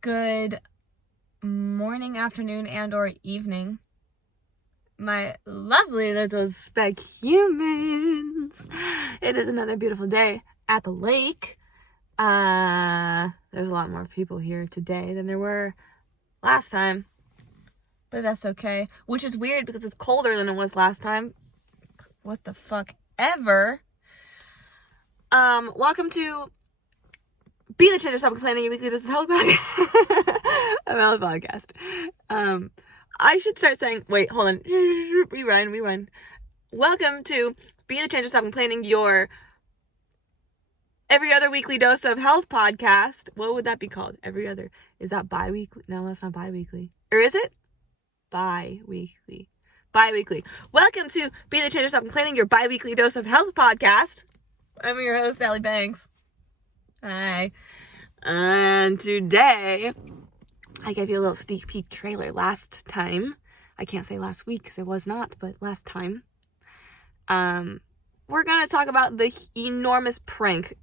Good morning, afternoon, and or evening, my lovely little spec humans. It is another beautiful day at the lake. There's a lot more people here today than there were last time, but that's okay, which is weird because it's colder than it was last time. What the fuck ever. Welcome to Be the Change or Stop Complaining, your weekly just health podcast. I should start saying, wait, hold on. Rewind. Welcome to Be the Change or Stop Complaining, your every other weekly dose of health podcast. What would that be called? Every other. Is that bi-weekly? No, that's not bi-weekly. Or is it? Bi-weekly. Welcome to Be the Change or Stop Complaining, your bi-weekly dose of health podcast. I'm your host, Allie Banks. Hi. And today, I gave you a little sneak peek trailer last time. I can't say last week because it was not, but last time. We're going to talk about the enormous prank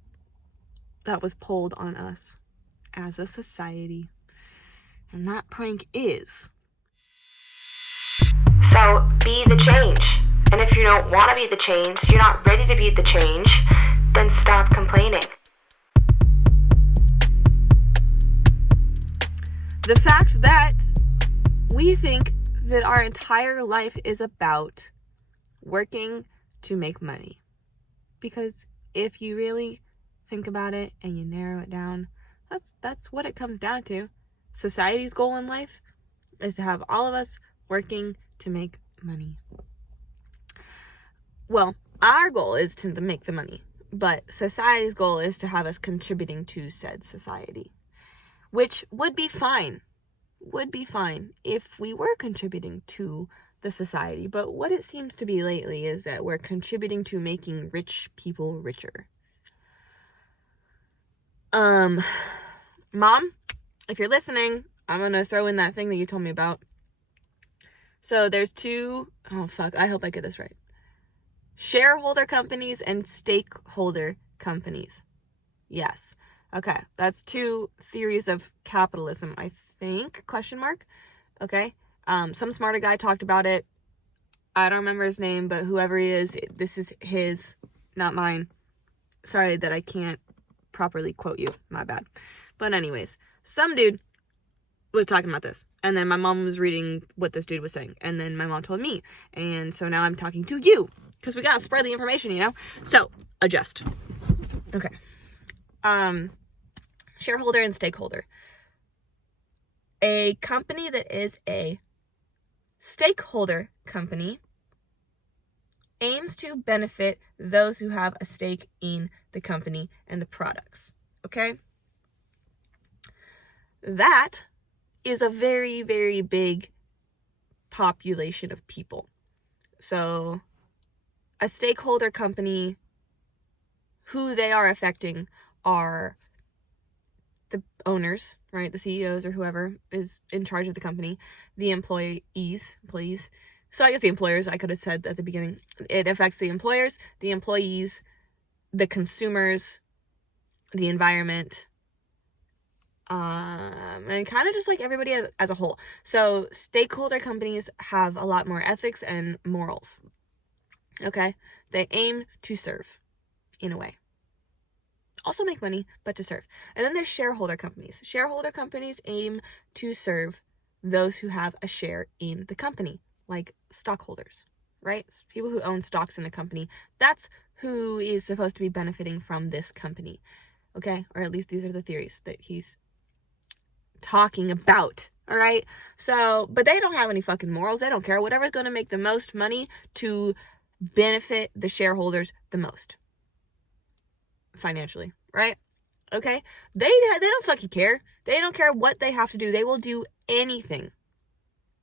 that was pulled on us as a society. And that prank is... So, be the change. And if you don't want to be the change, you're not ready to be the change, then stop complaining. The fact that we think that our entire life is about working to make money. Because if you really think about it and you narrow it down, that's what it comes down to. Society's goal in life is to have all of us working to make money. Well, our goal is to make the money, but society's goal is to have us contributing to said society. Which would be fine if we were contributing to the society. But what it seems to be lately is that we're contributing to making rich people richer. Mom, if you're listening, I'm going to throw in that thing that you told me about. So there's I hope I get this right. Shareholder companies and stakeholder companies. Yes. Okay, that's two theories of capitalism, I think, ? Okay, some smarter guy talked about it. I don't remember his name, but whoever he is, this is his, not mine. Sorry that I can't properly quote you, my bad. But anyways, some dude was talking about this, and then my mom was reading what this dude was saying, and then my mom told me, and so now I'm talking to you, because we gotta spread the information, you know? So, adjust. Okay. Shareholder and stakeholder. A company that is a stakeholder company aims to benefit those who have a stake in the company and the products. Okay? That is a very, very big population of people. So, a stakeholder company, who they are affecting are the owners, right? The CEOs or whoever is in charge of the company, the employees. So I guess the employers, I could have said at the beginning. It affects the employers, the employees, the consumers, the environment, and kind of just like everybody as a whole. So stakeholder companies have a lot more ethics and morals. Okay? They aim to serve, in a way. Also make money, but to serve. And then there's shareholder companies. Shareholder companies aim to serve those who have a share in the company, like stockholders, right? People who own stocks in the company. That's who is supposed to be benefiting from this company, okay? Or at least these are the theories that he's talking about, all right? So, but they don't have any fucking morals. They don't care. Whatever's going to make the most money to benefit the shareholders the most. Financially, right? Okay? They don't fucking care. They don't care what they have to do. They will do anything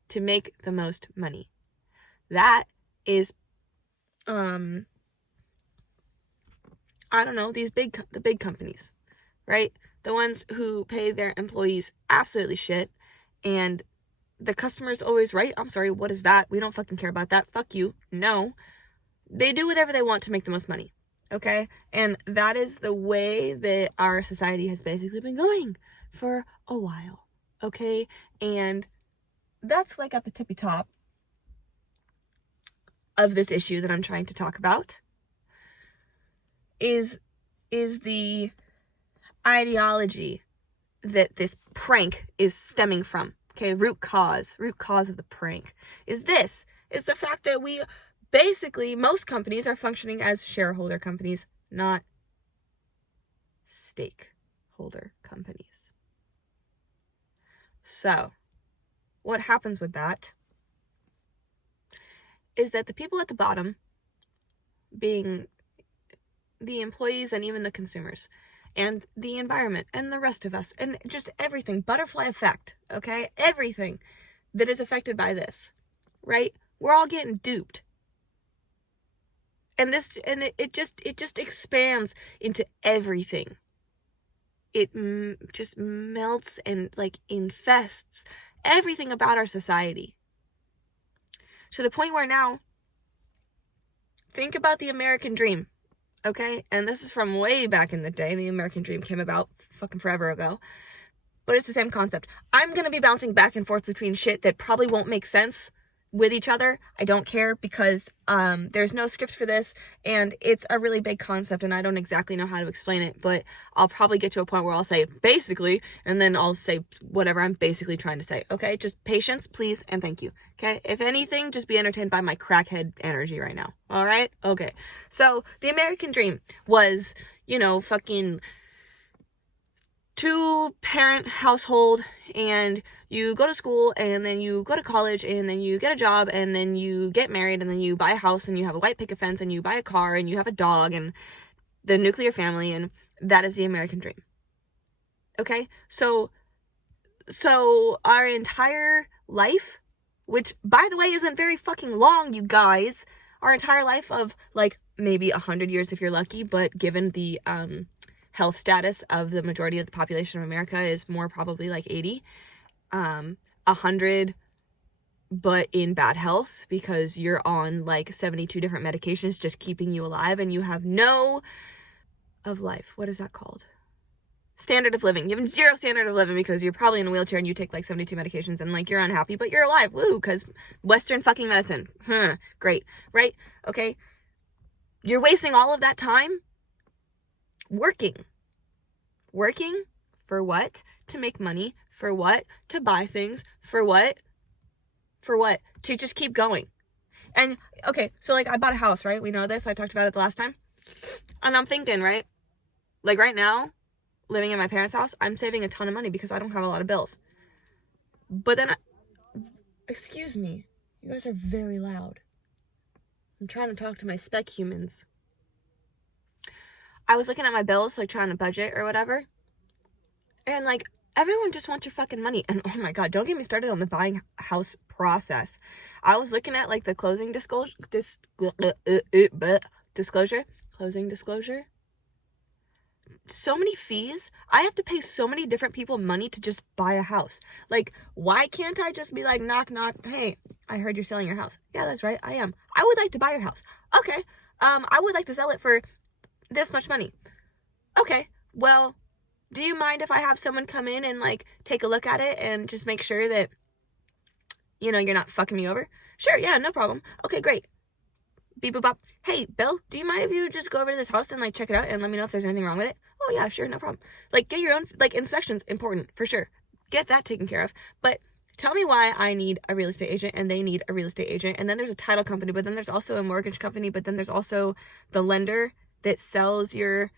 to make the most money. That is, I don't know, the big companies, right? The ones who pay their employees absolutely shit, and the customer's always right. I'm sorry, what is that? We don't fucking care about that. Fuck you. No. They do whatever they want to make the most money. Okay? And that is the way that our society has basically been going for a while. okay? And that's like at the tippy top of this issue that I'm trying to talk about, is the ideology that this prank is stemming from. Okay, root cause of the prank is the fact that we basically, most companies are functioning as shareholder companies, not stakeholder companies. So, what happens with that is that the people at the bottom, being the employees and even the consumers, and the environment, and the rest of us, and just everything, butterfly effect, okay? Everything that is affected by this, right? We're all getting duped. And it just expands into everything. It just melts and like infests everything about our society. To the point where now, think about the American dream. Okay, and this is from way back in the day. The American dream came about fucking forever ago. But it's the same concept. I'm going to be bouncing back and forth between shit that probably won't make sense with each other. I don't care, because there's no script for this, and it's a really big concept, and I don't exactly know how to explain it, but I'll probably get to a point where I'll say basically, and then I'll say whatever I'm basically trying to say. Okay, just patience, please, and thank you. Okay, if anything, just be entertained by my crackhead energy right now. All right, okay. So the American dream was, fucking 2-parent household, and you go to school, and then you go to college, and then you get a job, and then you get married, and then you buy a house, and you have a white picket fence, and you buy a car, and you have a dog, and the nuclear family, and that is the American dream. Okay? So our entire life, which, by the way, isn't very fucking long, you guys, our entire life of, like, maybe 100 years if you're lucky, but given the, health status of the majority of the population of America is more probably like 80, 100, but in bad health, because you're on like 72 different medications just keeping you alive, and you have no of life. What is that called? Standard of living. You have 0 standard of living because you're probably in a wheelchair and you take like 72 medications, and like you're unhappy, but you're alive. Woo, because Western fucking medicine. Great, right? Okay. You're wasting all of that time working for what? To make money. For what? To buy things. For what? To just keep going. And okay, so like I bought a house, right? We know this. I talked about it the last time. And I'm thinking, right? Like right now, living in my parents' house, I'm saving a ton of money because I don't have a lot of bills. But then excuse me, you guys are very loud. I'm trying to talk to my spec humans. I was looking at my bills, like trying to budget or whatever, and like everyone just wants your fucking money. And oh my god, don't get me started on the buying house process. I was looking at like the closing disclosure. So many fees. I have to pay so many different people money to just buy a house. Like, why can't I just be like, knock knock, hey, I heard you're selling your house. Yeah, that's right, I am. I would like to buy your house. Okay, I would like to sell it for this much money. Okay, well, do you mind if I have someone come in and like take a look at it and just make sure that, you're not fucking me over? Sure, yeah, no problem. Okay, great. Beep boop bop. Hey, Bill, do you mind if you just go over to this house and like check it out and let me know if there's anything wrong with it? Oh yeah, sure, no problem. Like, get your own, like, inspections, important, for sure. Get that taken care of. But tell me why I need a real estate agent and they need a real estate agent, and then there's a title company, but then there's also a mortgage company, but then there's also the lender that sells your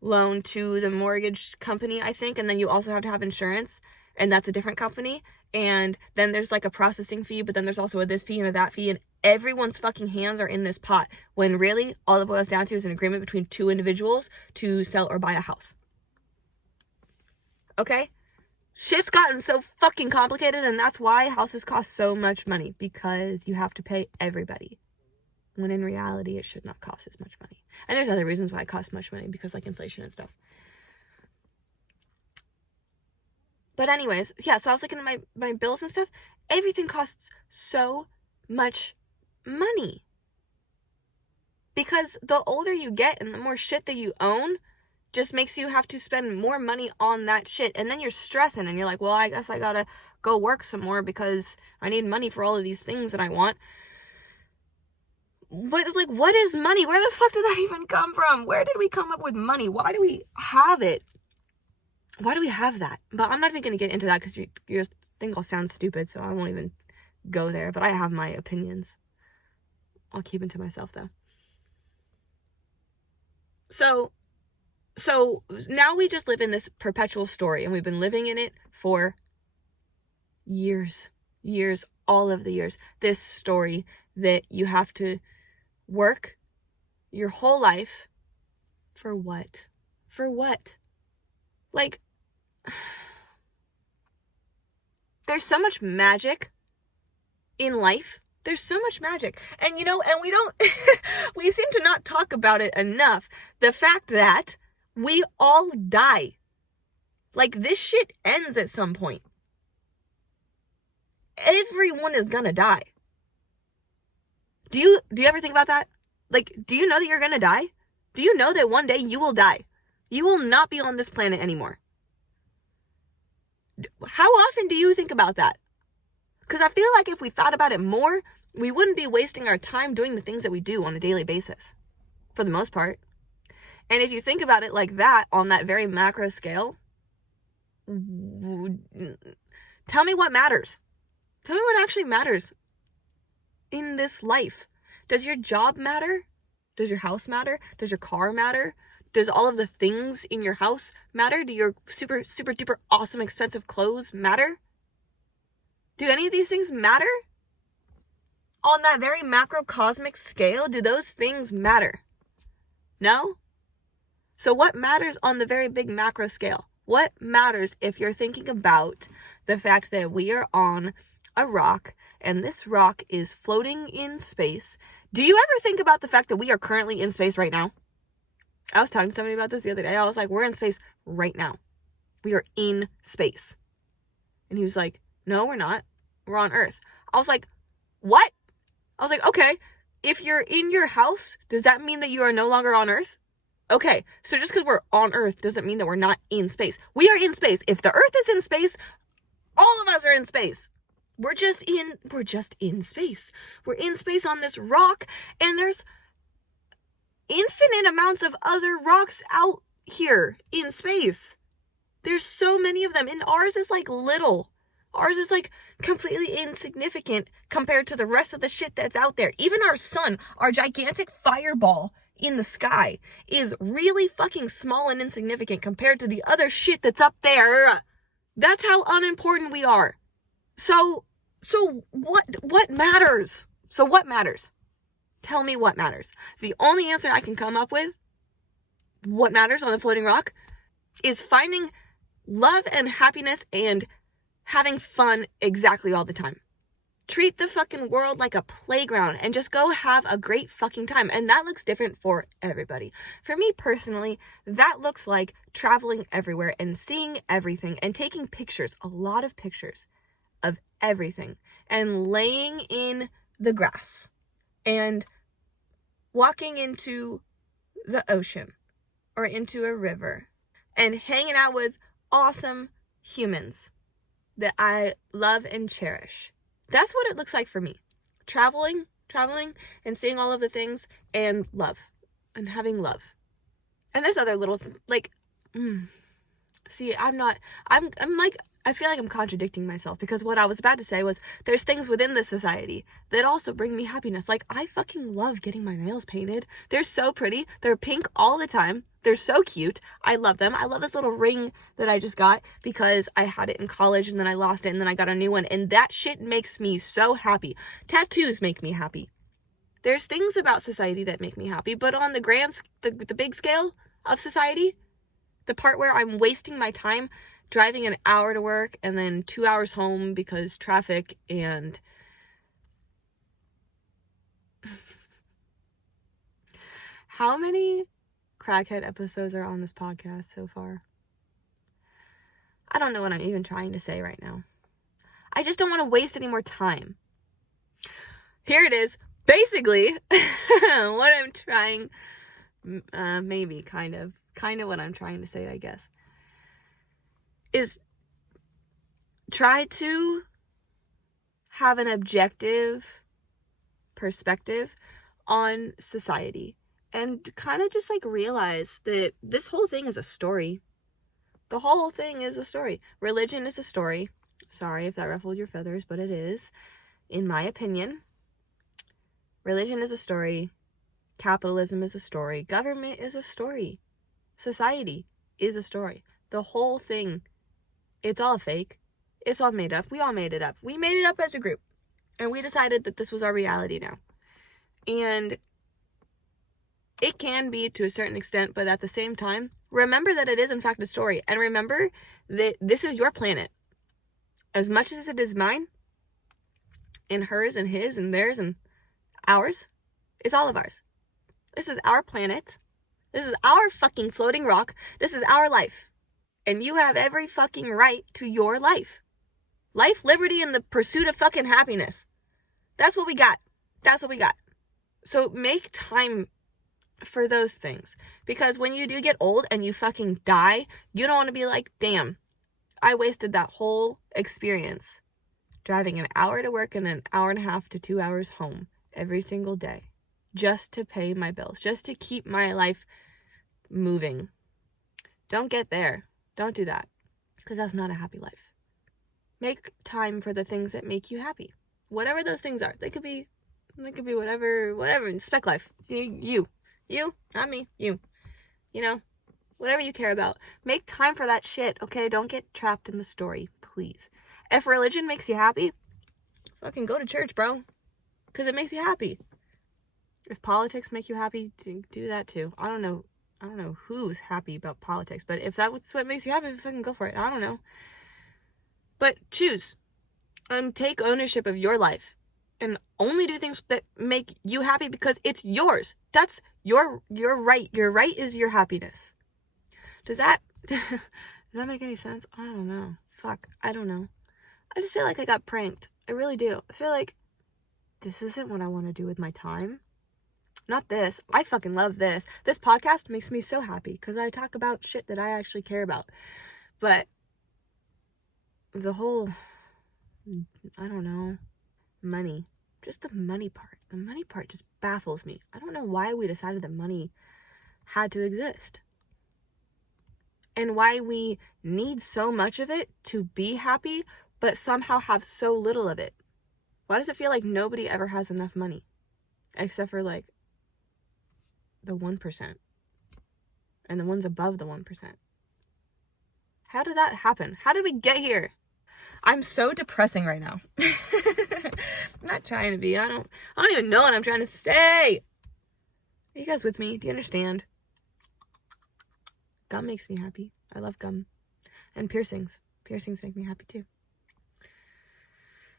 loan to the mortgage company, I think, and then you also have to have insurance, and that's a different company, and then there's like a processing fee, but then there's also a this fee and a that fee, and everyone's fucking hands are in this pot, when really all it boils down to is an agreement between 2 individuals to sell or buy a house. Okay? Shit's gotten so fucking complicated, and that's why houses cost so much money, because you have to pay everybody, when in reality it should not cost as much money. And there's other reasons why it costs much money, because like inflation and stuff. But anyways, yeah, so I was looking at my bills and stuff. Everything costs so much money. Because the older you get and the more shit that you own, just makes you have to spend more money on that shit. And then you're stressing and you're like, well, I guess I gotta go work some more because I need money for all of these things that I want. But, like, what is money? Where the fuck did that even come from? Where did we come up with money? Why do we have it? Why do we have that? But I'm not even going to get into that because you think I'll sound stupid, so I won't even go there. But I have my opinions. I'll keep them to myself, though. So now we just live in this perpetual story, and we've been living in it for years, all of the years. This story that you have to work your whole life for what? For what? Like, there's so much magic in life. There's so much magic. And, you know, and we don't, we seem to not talk about it enough. The fact that we all die. Like, this shit ends at some point. Everyone is gonna die. Do you ever think about that? Like, do you know that you're gonna die? Do you know that one day you will die? You will not be on this planet anymore. How often do you think about that? Because I feel like if we thought about it more, we wouldn't be wasting our time doing the things that we do on a daily basis, for the most part. And if you think about it like that, on that very macro scale, tell me what matters. Tell me what actually matters in this life. Does your job matter? Does your house matter? Does your car matter? Does all of the things in your house matter? Do your super duper awesome expensive clothes matter? Do any of these things matter? On that very macrocosmic scale, do those things matter? No? So what matters on the very big macro scale? What matters if you're thinking about the fact that we are on a rock and this rock is floating in space? Do you ever think about the fact that we are currently in space right now? I was talking to somebody about this the other day. I was like, we're in space right now. We are in space. And he was like, no, we're not. We're on Earth. I was like, what? I was like, okay, if you're in your house, does that mean that you are no longer on Earth? Okay, so just because we're on Earth doesn't mean that we're not in space. We are in space. If the Earth is in space, all of us are in space. We're just in space. We're in space on this rock, and there's infinite amounts of other rocks out here in space. There's so many of them, and ours is like little. Ours is like completely insignificant compared to the rest of the shit that's out there. Even our sun, our gigantic fireball in the sky, is really fucking small and insignificant compared to the other shit that's up there. That's how unimportant we are. So what matters? So what matters? Tell me what matters. The only answer I can come up with, what matters on the floating rock, is finding love and happiness and having fun exactly all the time. Treat the fucking world like a playground and just go have a great fucking time. And that looks different for everybody. For me personally, that looks like traveling everywhere and seeing everything and taking pictures, a lot of pictures of everything, and laying in the grass and walking into the ocean or into a river and hanging out with awesome humans that I love and cherish. That's what it looks like for me. Traveling and seeing all of the things and love and having love. And there's other little see, I feel like I'm contradicting myself, because what I was about to say was there's things within the society that also bring me happiness. Like, I fucking love getting my nails painted. They're so pretty. They're pink all the time. They're so cute. I love them. I love this little ring that I just got because I had it in college and then I lost it and then I got a new one. And that shit makes me so happy. Tattoos make me happy. There's things about society that make me happy, but on the big scale of society, the part where I'm wasting my time driving an hour to work and then 2 hours home because traffic and how many crackhead episodes are on this podcast so far? I don't know what I'm even trying to say right now. I just don't want to waste any more time. Here it is. Basically, what I'm trying, maybe kind of kind of what I'm trying to say, I guess, is try to have an objective perspective on society and kind of just like realize that this whole thing is a story. The whole thing is a story. Religion is a story. Sorry if that ruffled your feathers, but it is, in my opinion. Religion is a story. Capitalism is a story. Government is a story. Society is a story. The whole thing, it's all fake. It's all made up. We all made it up. We made it up as a group. And we decided that this was our reality now. And it can be to a certain extent, but at the same time, remember that it is in fact a story. And remember that this is your planet. As much as it is mine, and hers, and his, and theirs, and ours, it's all of ours. This is our planet. This is our fucking floating rock. This is our life. And you have every fucking right to your life. Life, liberty, and the pursuit of fucking happiness. That's what we got. That's what we got. So make time for those things. Because when you do get old and you fucking die, you don't want to be like, damn, I wasted that whole experience driving an hour to work and an hour and a half to 2 hours home every single day just to pay my bills, just to keep my life moving. Don't get there. Don't do that. Because that's not a happy life. Make time for the things that make you happy. Whatever those things are. They could be whatever. Spec life. You, not me, you. You know, whatever you care about. Make time for that shit, okay? Don't get trapped in the story, please. If religion makes you happy, fucking go to church, bro. Because it makes you happy. If politics make you happy, do that too. I don't know who's happy about politics, but if that's what makes you happy, fucking go for it. I don't know. But choose. Take ownership of your life. And only do things that make you happy because it's yours. That's your right. Your right is your happiness. Does that make any sense? I don't know. Fuck. I don't know. I just feel like I got pranked. I really do. I feel like this isn't what I want to do with my time. Not this. I fucking love this. This podcast makes me so happy because I talk about shit that I actually care about. But the whole, I don't know, money. Just the money part. The money part just baffles me. I don't know why we decided that money had to exist. And why we need so much of it to be happy, but somehow have so little of it. Why does it feel like nobody ever has enough money? Except for like the 1%. And the ones above the 1%. How did that happen? How did we get here? I'm so depressing right now. I'm not trying to be. I don't even know what I'm trying to say. Are you guys with me? Do you understand? Gum makes me happy. I love gum. And piercings. Piercings make me happy too.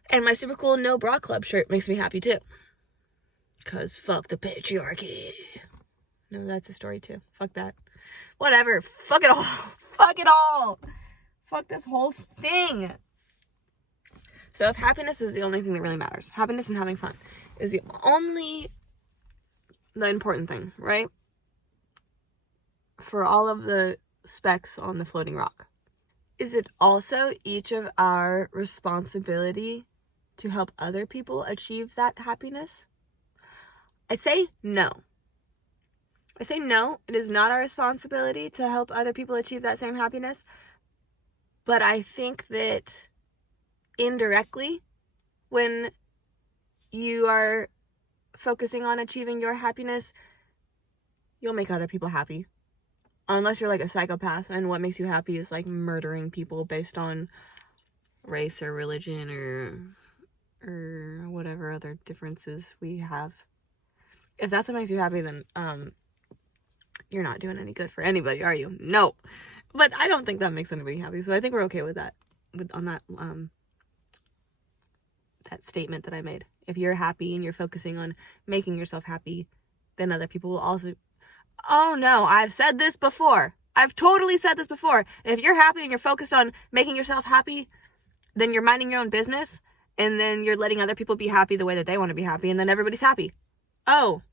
And my super cool No Bra Club shirt makes me happy too. Cause fuck the patriarchy. No, that's a story too. Fuck that. Whatever. Fuck it all. Fuck it all. Fuck this whole thing. So if happiness is the only thing that really matters, happiness and having fun is the important thing, right? For all of the specks on the floating rock. Is it also each of our responsibility to help other people achieve that happiness? I say no. I say no, it is not our responsibility to help other people achieve that same happiness. But I think that indirectly, when you are focusing on achieving your happiness, you'll make other people happy. Unless you're like a psychopath and what makes you happy is like murdering people based on race or religion or whatever other differences we have. If that's what makes you happy, then you're not doing any good for anybody, are you? No. But I don't think that makes anybody happy, so I think we're okay with that. On that that statement that I made. If you're happy and you're focusing on making yourself happy, then other people will also. Oh no, I've said this before. I've totally said this before. If you're happy and you're focused on making yourself happy, then you're minding your own business, and then you're letting other people be happy the way that they want to be happy, and then everybody's happy. Oh.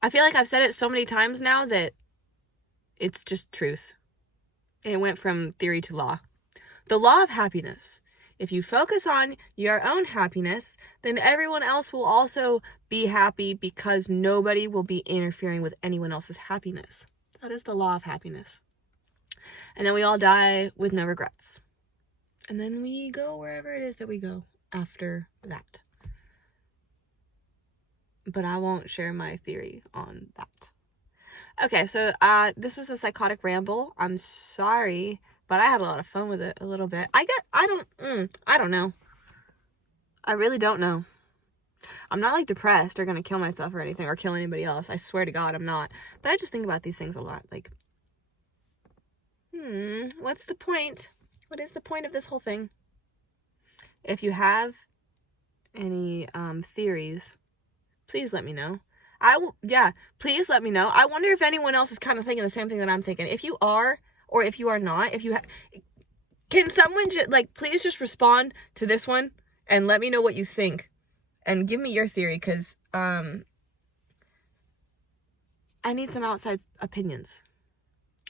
I feel like I've said it so many times now that It's just truth. And it went from theory to law. The law of happiness. If you focus on your own happiness, then everyone else will also be happy because nobody will be interfering with anyone else's happiness. That is the law of happiness. And then we all die with no regrets. And then we go wherever it is that we go after that. But I won't share my theory on that. Okay, so this was a psychotic ramble. I'm sorry, but I had a lot of fun with it a little bit. I don't know. I really don't know. I'm not like depressed or gonna kill myself or anything or kill anybody else. I swear to God, I'm not. But I just think about these things a lot. Like, what's the point? What is the point of this whole thing? If you have any theories, please let me know. Please let me know. I wonder if anyone else is kind of thinking the same thing that I'm thinking. If you are, or if you are not, can someone please just respond to this one and let me know what you think and give me your theory, because I need some outside opinions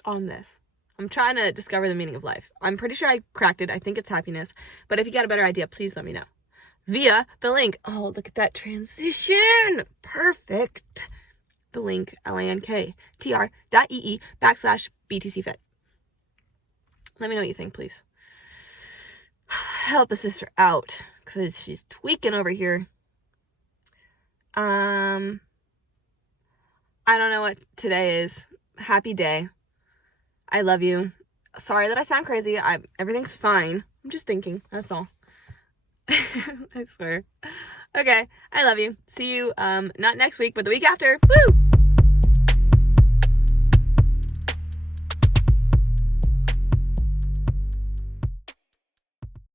on this. I'm trying to discover the meaning of life. I'm pretty sure I cracked it. I think it's happiness. But if you got a better idea, please let me know. Via the link. Oh, look at that transition. Perfect. The link, linktr.ee/BTCFit. Let me know what you think, please. Help a sister out, because she's tweaking over here. I don't know what today is. Happy day. I love you. Sorry that I sound crazy. Everything's fine. I'm just thinking. That's all. I swear. Okay. I love you. See you, not next week, but the week after. Woo!